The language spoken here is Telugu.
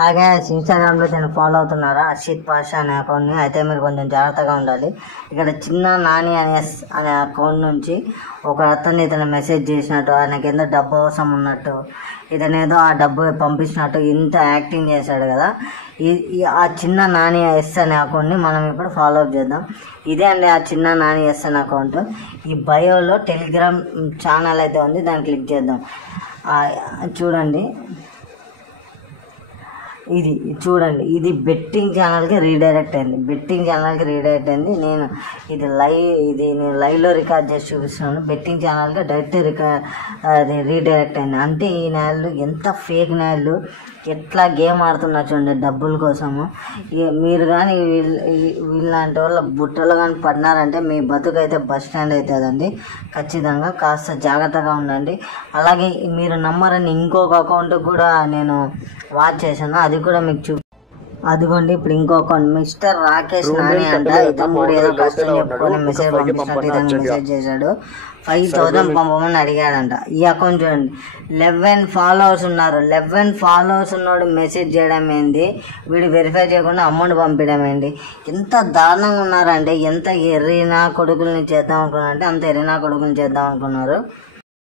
అలాగే ఇన్స్టాగ్రామ్లో నేను ఫాలో అవుతున్నారా అర్షిత్ పాషా అనే అకౌంట్ని. అయితే మీరు కొంచెం జాగ్రత్తగా ఉండాలి. ఇక్కడ చిన్న నాని అనే అకౌంట్ నుంచి ఒక అతను ఇతను మెసేజ్ చేసినట్టు, ఆయనకి ఏదో డబ్బు అవసరం ఉన్నట్టు, ఇతనేదో ఆ డబ్బు పంపించినట్టు ఇంత యాక్టింగ్ చేశాడు కదా. ఆ చిన్న నాని ఎస్ అనే అకౌంట్ని మనం ఇప్పుడు ఫాలో అప్ చేద్దాం. ఇదే అండి ఆ చిన్న నాని ఎస్ అనే అకౌంట్. ఈ బయోలో టెలిగ్రామ్ ఛానల్ అయితే ఉంది, దాన్ని క్లిక్ చేద్దాం. చూడండి, ఇది బెట్టింగ్ ఛానల్కి రీడైరెక్ట్ అయింది. నేను లైవ్లో రికార్డ్ చేసి చూపిస్తున్నాను. బెట్టింగ్ ఛానల్కి డైరెక్ట్ రీడైరెక్ట్ అయింది. అంటే ఈ నాయలు ఎంత ఫేక్ నాయలు, ఎట్లా గేమ్ ఆడుతున్నారు చూడండి డబ్బుల కోసము. మీరు కానీ వీళ్ళంటి వాళ్ళ బుట్టలు కానీ పడినారంటే మీ బతుకైతే బస్ స్టాండ్ అవుతుందండి. ఖచ్చితంగా కాస్త జాగ్రత్తగా ఉండండి. అలాగే మీరు నమ్మరని ఇంకొక అకౌంట్ కూడా నేను వాచ్ చేశాను, అది కూడా మీకు అదిగోండి. ఇప్పుడు ఇంకో అకౌంట్ మిస్టర్ రాకేష్ నాని అంట. ఇతను ఏదో కష్టం చెప్పుకొని మెసేజ్ పంపించినట్టు ఇతను మెసేజ్ చేశాడు. 5,000 పంపమని అడిగాడంట. ఈ అకౌంట్ చూడండి, 11 ఫాలోవర్స్ ఉన్నారు. 11 ఫాలోవర్స్ ఉన్నోడు మెసేజ్ చేయడం ఏంది, వీడు వెరిఫై చేయకుండా అమౌంట్ పంపించడం ఏంటి. ఎంత దారుణంగా ఉన్నారంటే, ఎంత ఎర్రినా కొడుకుల్ని చేద్దాం అనుకున్నారంటే అంత ఎర్రినా కొడుకుని చేద్దాం అనుకున్నారు.